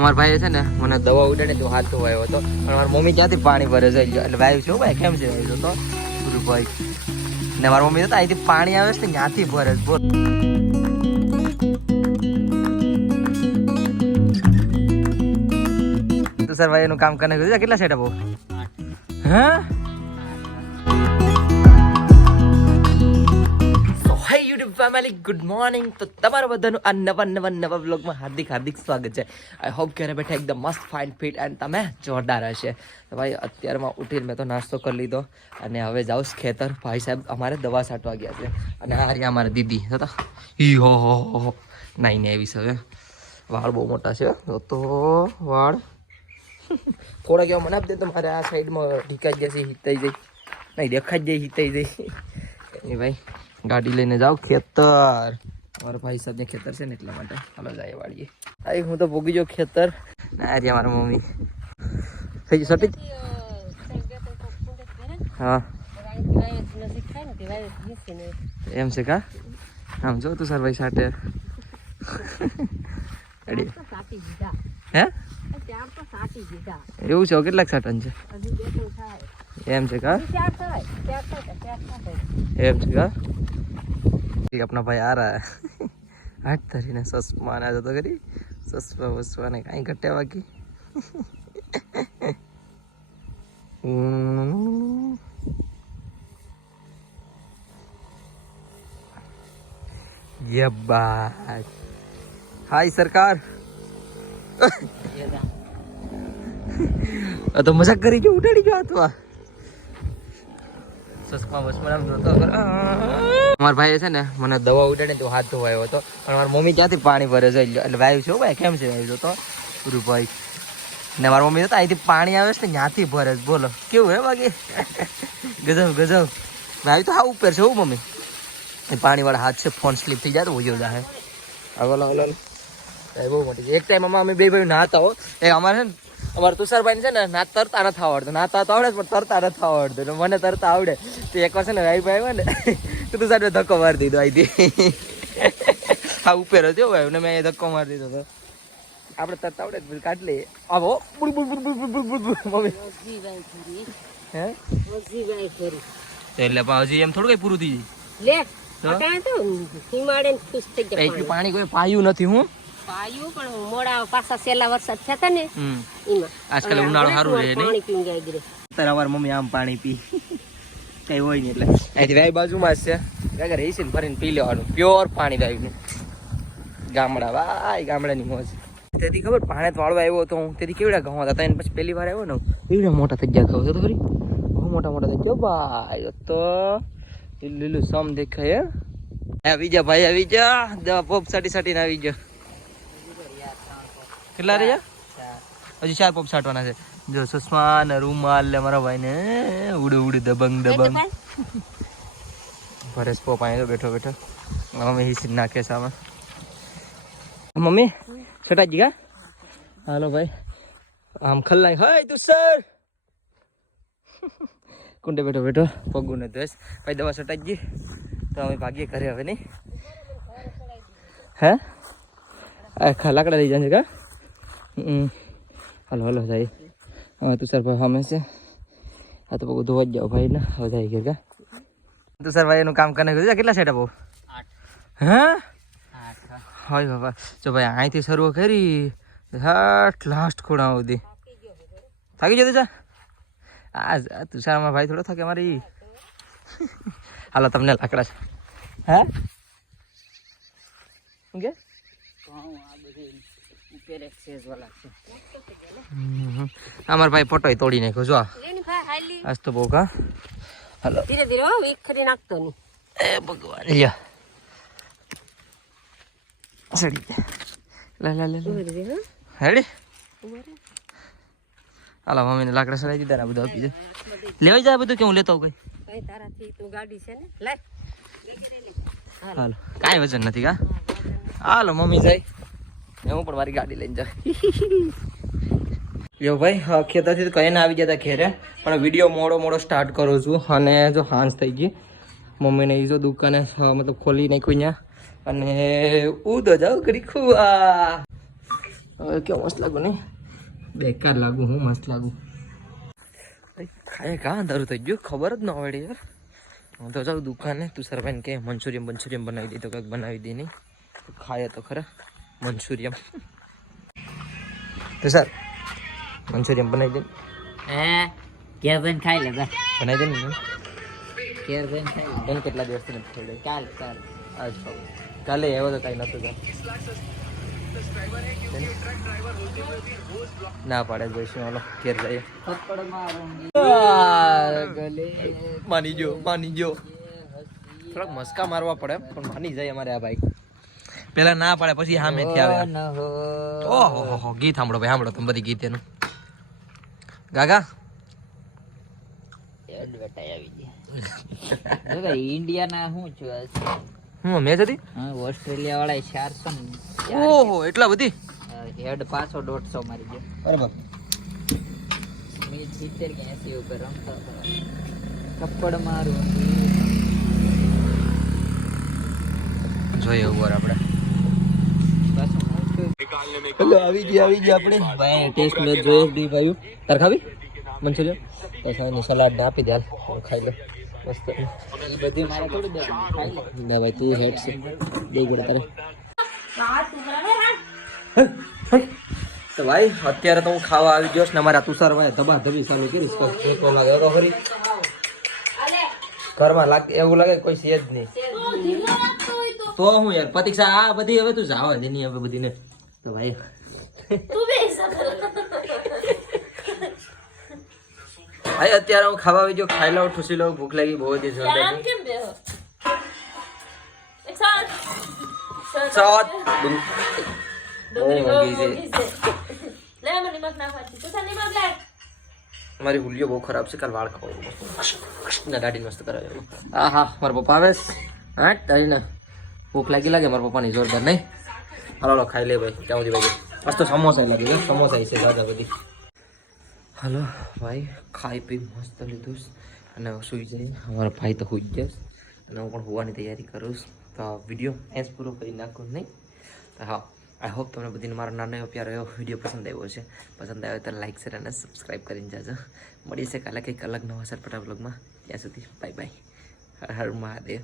અમારા ભાઈ છે ને મને દવા ઉડાડે તો હાથ ધોવાયો હતો પણ મારી મમ્મી ક્યાંથી પાણી ભરે છે એટલે ભાઈ શું ભાઈ કેમ છે ભાઈ તો ભાઈ ને મારી મમ્મી તો અહીંથી પાણી આવે છે ને ત્યાંથી ભરે છે બોલ તો સર ભાઈ એનું કામ કરીને ગયું કેટલા સેટ બહુ હા ફેમિલી ગુડ મોર્નિંગ તો તમારા બધાનું આ નવા વ્લોગમાં હાર્દિક સ્વાગત છે આઈ હોપ ઘરે બેઠા એકદમ મસ્ત ફાઇન ફિટ એન્ડ તમે જોરદાર હશે તો ભાઈ અત્યારમાં ઉઠીને મેં તો નાસ્તો કરી લીધો અને હવે જાઉં ખેતર ભાઈ સાહેબ અમારે દવા છાંટવા ગયા છે અને આ રહ્યા અમારા દીદી હતા ઈ હો નાઈને આવીશ હવે વાળ બહુ મોટા છે તો વાળ થોડા કેવા મને આપી દે તો મારે આ સાઈડમાં ઢીકાઈ જશે હિતાઈ જાય નહીં દેખાઈ જાય હિતાઈ જાય ભાઈ ગાડી લઈને જાઓ ખેતર મારા ભાઈ સાહેબ ને ખેતર છે ને એટલા માટે હાલો જાય વાળીએ આઈ હું તો ભોગી જાઉં ખેતર ના રે મારા મમ્મી થઈ ગઈ સટી હા એમ છે કા આમ જો તું સર ભાઈ સાટે હે એવું છે કેટલાક સાટન છે એમ છે કા એમ છે કા अपना भाई आ रहा है हट तरी ने ससमा ना जाता करी ससमा वसवा ने कहीं घटे बाकी ये बात हाय सरकार तो मजाक करी जो उठाड़ी जो तो સસમા બસમાં આમ જોતો મારા ભાઈ છે ને મને દવા ઉડાડે તો હાથ ધોવાયો હતો પણ મારી મમ્મી ક્યાંથી પાણી ભરે છે એટલે ભાઈ શું ભાઈ કેમ છે ભાઈ જોતો પૂરું ભાઈ ને મારી મમ્મી તો અહીંથી પાણી આવે છે ને ત્યાંથી ભરે છે બોલો કેવું હે બાકી ગજબ ભાઈ તો હા ઉપર છે હું મમ્મી એ પાણીવાળા હાથ છે ફોન સ્લીપ થઈ જાય તો ઓજો જાય હલો બહુ મોટી છે એક ટાઈમ અમે બે ભાઈ નાહતા હો એ અમારે છે ને અમારે તુષારભાઈ છે ને ના તરતા નથી આવડતું નાતા તો આવડે પણ તરતા નથી આવડતું એટલે મને તરતા આવડે તો એક વાર છે ને ભાઈ આવ્યો ને તો તુષાર ધક્કો મારી દીધો અહીંથી હા ઉપર હતો ભાઈ ને મેં ધક્કો મારી દીધો હતો આપણે તરતા આવડે કાઢ લઈએ આવો મમ્મી હે એટલે હજી એમ થોડું કઈ પૂરું થઈ જાય પાણી કોઈ પાયું નથી હું પાયું પણ મોડા પાછા છેલ્લા વરસાદ થયા ને એમાં આજકાલ ઉનાળો સારું રહે ને તારા વાર મમ્મી આમ પાણી પી કઈ હોય નહીં એટલે અહીંથી ભાઈ બાજુમાં જ છે કાકા રહી ને ફરીને પી લેવાનું પ્યોર પાણી ભાઈનું ગામડા ભાઈ ગામડાની મોજ તેથી ખબર પાણી વાળવા આવ્યો તો હું તેથી કેવડા ઘઉં હતા એને પછી પહેલી વાર આવ્યો ને એવડા મોટા થઈ ગયા ઘઉં તો ખરી બહુ મોટા થઈ ગયો ભાઈ તો લીલું સમ દેખાય આવી જા ભાઈ આવી જા દવા પોપ સાટીને આવી જા કેટલા રહ્યા હજી 4 પોપ છાંટવાના છે જો સસમા ને રૂમાલ લે મારા ભાઈ ને ઉડ દબંગ પરેશ પોપ આયો બેઠો મમ્મી હિસી નાખે છે આમાં મમ્મી છટાજી કા હાલો ભાઈ આમ ખલ્લાઈ હાય તું સર કુંડે બેઠો પગું ને દસ ભાઈ દવા છટાજી તો અમે ભાગીએ ઘરે હવે નહીં હે લાકડા લઈ જાય કા હલો જાય હા તુષાર ભાઈ હમે છે હા તો પગું ધોવા જ જાઓ ભાઈ ને હવે જાય ગયા તુષાર ભાઈ એનું કામ કરીને ગયું કેટલા સેટ બહુ 8 હા હોય બાબા જો ભાઈ અહીંથી શરૂ કરી લાસ્ટ ખૂણા સુધી થાકી જતો જા આ તુષારમાં ભાઈ થોડો થાકે મારી હાલો તમને લાકડા છે હે ઓકે અમાર ભાઈ ફોટો તોડી નાખ્યો જો આજ તો બહુ કા હાલો ધીરે ધીરે એક ખરી નાખતો નહીં એ ભગવાન લ્યો સડી લે હેડી હાલો મમ્મીને લાકડા સડાઈ દીધા ને બધું આપી દે લેવાઈ જાય બધું કે હું લેતો કઈ તારાથી તું ગાડી છે ને લે હાલો કાંઈ વજન નથી કા હાલો મમ્મી જાય હું પણ મારી ગાડી લઈને જાય યો ભાઈ ખેતરથી તો કહીને આવી ગયા હતા ઘેરે પણ વિડીયો મોડો સ્ટાર્ટ કરું છું અને જો હાંસ થઈ ગઈ મમ્મીને એ જો દુકાને મતલબ ખોલી નાખ્યું ત્યાં અને ઉદો જાવ કરી ખુવા હવે કેવું મસ્ત લાગુ ને બેકાર લાગુ હું મસ્ત લાગુ ખાય કાં અંધારું થઈ ગયું ખબર જ ન પડે યાર હું તો જાઉં દુકાને તું સરવાઈને કે મંચુરિયમ બનાવી દે તો કંઈક બનાવી દે નહીં ખાય તો ખરા મંચુરિયમ તો સર મંચુરિયમ બનાવી દે હે ઘેર જઈને ખાઈ લે બસ બનાવી દે ને ઘેર જઈને ખાઈ લે એને કેટલા દિવસથી નથી ખાઈ કાલ આજ કાલે આવ્યો તો કાંઈ નહોતું ના પાડે જઈશું હાલો ઘેર જઈએ થપ્પડ મારું માની જો થોડાક મસ્કા મારવા પડે પણ માની જાય અમારે આ બાઈક પેલા ના પાડે પછી સામેથી આવે ઓહો ગીત સાંભળો ભાઈ સાંભળો તમે બધી ગીત એનું ગાગા એડવર્ટાઈ આવી ગયા ઇન્ડિયાના શું છું હું મેચ હતી ઓસ્ટ્રેલિયા વાળા 400 ઓહો એટલા બધી હેડ પાછો 150 મારી ગયો અરે બાપ મેં 70 કે 80 ઉપર રમતો થપ્પડ મારું જોઈએ ઉપર આપણે પાછો આવી ગયા આપણે ભાઈ ટેસ્ટ મેચ જોઈએ દી ભાઈ તાર ખાવી મંચુરિયન તો સાની સલાડ ને આપી દે હાલ હું ખાઈ લે મસ્ત એ બધી મારે થોડી દેવાનું ખાઈ લે ના ભાઈ તું હેડ છે દે ગોળા તારે તો ભાઈ અત્યારે તો હું ખાવા આવી ગયો ને અમારા તુષાર ભાઈ ધબાધબી ચાલુ કરીશ તો લાગે તો ખરી ઘરમાં લાગે એવું લાગે કોઈ છે જ નહીં તો હું યાર પ્રતીક્ષા આ બધી હવે તું જાવા દે નહીં હવે બધી ને તો ભાઈ ભાઈ અત્યારે હું ખાવા આવી ગયો ખાઈ લઉં ઠૂસી લઉં ભૂખ લાગી બહુ જ જોરદાર સાત મારી હુલિયો બહુ ખરાબ છે કાલ વાળ ખાવા દાઢી મસ્ત કરાવે હા હા મારા પપ્પા આવે હા તારી ને ભૂખ લાગે મારા પપ્પાની જોરદાર નહીં હાલો ખાઈ લે ભાઈ ક્યાં સુધી ભાઈ મસ્ત સમોસા લાગે સમોસા છે દાદા બધી હાલો ભાઈ ખાઈ પી મસ્ત લીધું અને સુઈ જાય અમારા ભાઈ તો સુઈ જશે અને હું પણ હોવાની તૈયારી કરું તો વિડીયો એસ પૂરો કરી નાખું નહીં તો હા આઈ હોપ તમને બધીને મારો નાનો એવો પ્યારો એવો વિડીયો પસંદ આવ્યો છે પસંદ આવ્યો તો લાઈક શેર અને સબસ્ક્રાઈબ કરીને જાજો મળીશે કાલે કંઈક અલગ નવા સરપટા બ્લોગમાં ત્યાં સુધી બાય બાય હર હર મહાદેવ